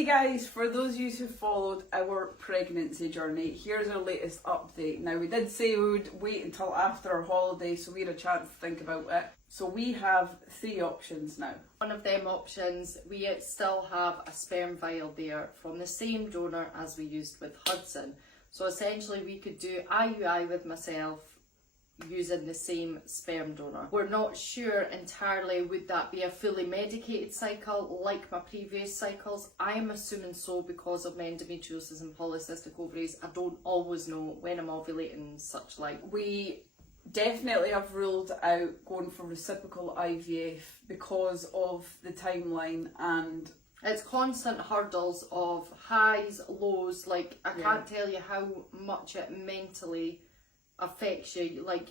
Hey guys, for those of you who followed our pregnancy journey, here's our latest update. Now we did say we would wait until after our holiday so we had a chance to think about it. So we have 3 options now. One of them options, we still have a sperm vial there from the same donor as we used with Hudson. So essentially we could do IUI with myself using the same sperm donor. We're not sure entirely would that be a fully medicated cycle like my previous cycles. I'm assuming so because of my endometriosis and polycystic ovaries. I don't always know when I'm ovulating and such like. We definitely have ruled out going for reciprocal IVF because of the timeline and it's constant hurdles of highs, lows, like I can't tell you how much it mentally affects you. Like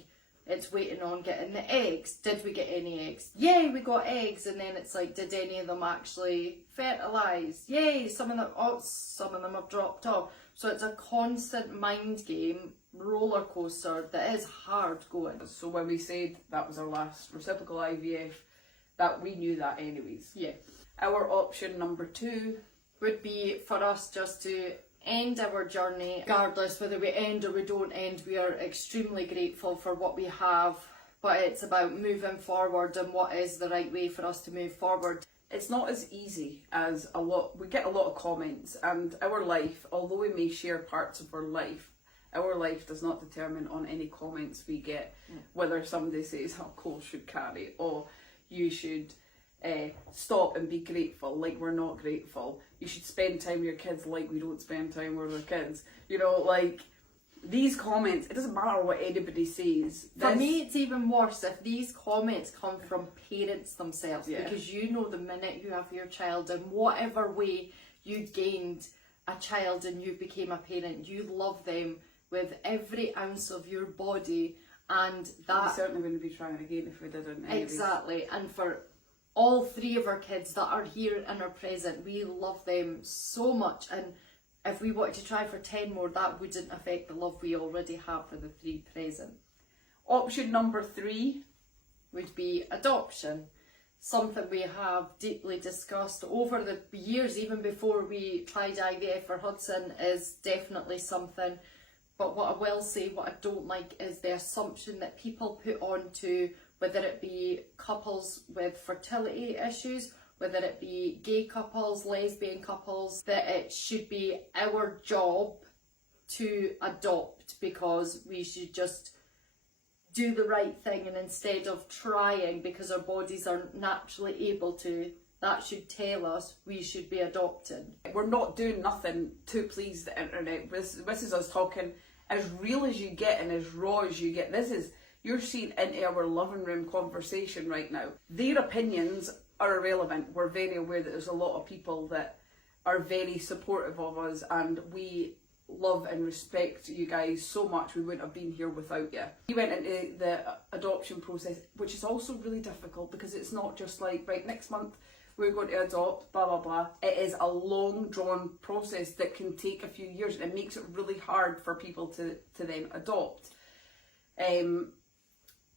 it's waiting on getting the eggs. Did we get any eggs? Yay, we got eggs. And then it's like, did any of them actually fertilise? Yay, some of them have dropped off. So it's a constant mind game, roller coaster that is hard going. So when we said that was our last reciprocal IVF, that we knew that anyways. Yeah. Our option number 2 would be for us just to end our journey. Regardless whether we end or we don't end, we are extremely grateful for what we have, but it's about moving forward and what is the right way for us to move forward. It's not as easy as we get a lot of comments, and our life, although we may share parts of our life does not determine on any comments we get whether somebody says, oh, Cole should carry, or you should stop and be grateful. Like we're not grateful. You should spend time with your kids like we don't spend time with our kids. You know, like these comments, it doesn't matter what anybody says. For me, it's even worse if these comments come from parents themselves, because you know the minute you have your child, in whatever way you gained a child and you became a parent, you love them with every ounce of your body, and that we certainly wouldn't be trying again if we didn't. Anyways. Exactly, and for all 3 of our kids that are here and are present, we love them so much, and if we wanted to try for 10 more, that wouldn't affect the love we already have for the 3 present. Option number 3 would be adoption. Something we have deeply discussed over the years, even before we tried IVF for Hudson, is definitely something. But what I will say, what I don't like, is the assumption that people put onto whether it be couples with fertility issues, whether it be gay couples, lesbian couples, that it should be our job to adopt because we should just do the right thing, and instead of trying because our bodies are naturally able to, that should tell us we should be adopting. We're not doing nothing to please the internet. This is us talking as real as you get and as raw as you get. You're seeing into our living room conversation right now. Their opinions are irrelevant. We're very aware that there's a lot of people that are very supportive of us, and we love and respect you guys so much. We wouldn't have been here without you. We went into the adoption process, which is also really difficult because it's not just like, right, next month we're going to adopt, blah, blah, blah. It is a long drawn process that can take a few years, and it makes it really hard for people to then adopt.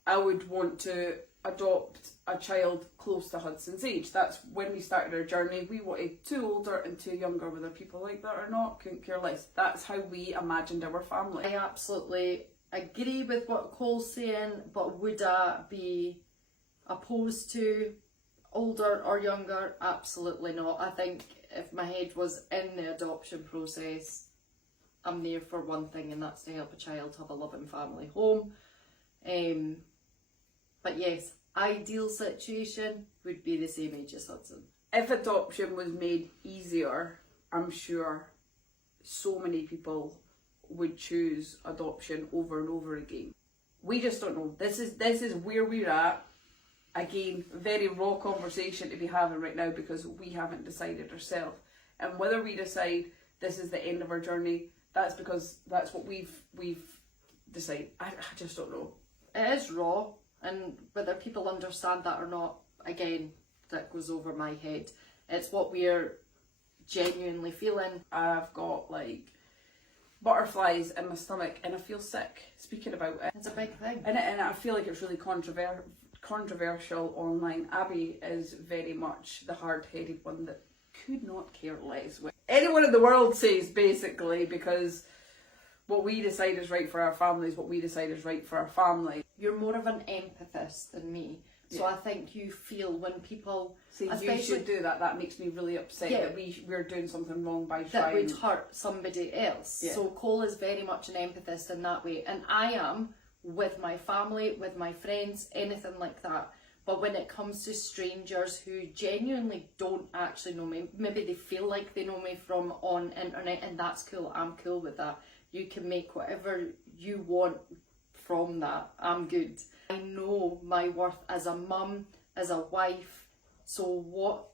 I would want to adopt a child close to Hudson's age. That's when we started our journey. We wanted 2 older and 2 younger. Whether people like that or not, couldn't care less. That's how we imagined our family. I absolutely agree with what Cole's saying, but would I be opposed to older or younger? Absolutely not. I think if my head was in the adoption process, I'm there for one thing, and that's to help a child have a loving family home. But yes, ideal situation would be the same age as Hudson. If adoption was made easier, I'm sure so many people would choose adoption over and over again. We just don't know. This is where we're at. Again, very raw conversation to be having right now because we haven't decided ourselves. And whether we decide this is the end of our journey, that's because that's what we've decided. I just don't know. It is raw. And whether people understand that or not, again, that goes over my head. It's what we're genuinely feeling. I've got like butterflies in my stomach and I feel sick speaking about it. It's a big thing. And I feel like it's really controversial online. Abbie is very much the hard-headed one that could not care less what anyone in the world says, basically, because what we decide is right for our family is what we decide is right for our family. You're more of an empathist than me. So I think you feel when people say you should do that, that makes me really upset that we're doing something wrong by trying. That would hurt somebody else. Yeah. So Cole is very much an empathist in that way. And I am with my family, with my friends, anything like that. But when it comes to strangers who genuinely don't actually know me, maybe they feel like they know me from on internet, and that's cool. I'm cool with that. You can make whatever you want from that. I'm good. I know my worth as a mum, as a wife, so what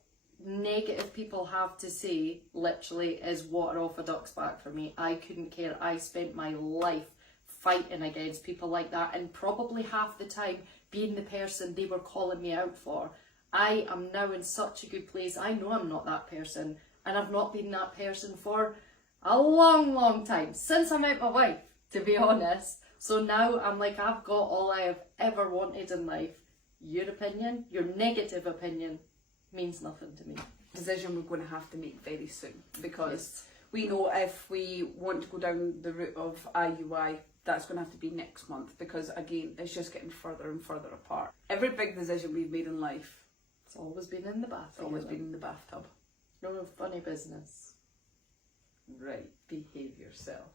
negative people have to say literally is water off a duck's back for me. I couldn't care. I spent my life fighting against people like that, and probably half the time being the person they were calling me out for. I am now in such a good place. I know I'm not that person, and I've not been that person for a long time, since I met my wife, to be honest. So now I'm like, I've got all I have ever wanted in life. Your opinion, your negative opinion, means nothing to me. Decision we're going to have to make very soon, because we know if we want to go down the route of IUI, that's going to have to be next month, because again, it's just getting further and further apart. Every big decision we've made in life, it's always been in the bath. It's always been in the bathtub. No funny business. Right, behave yourself.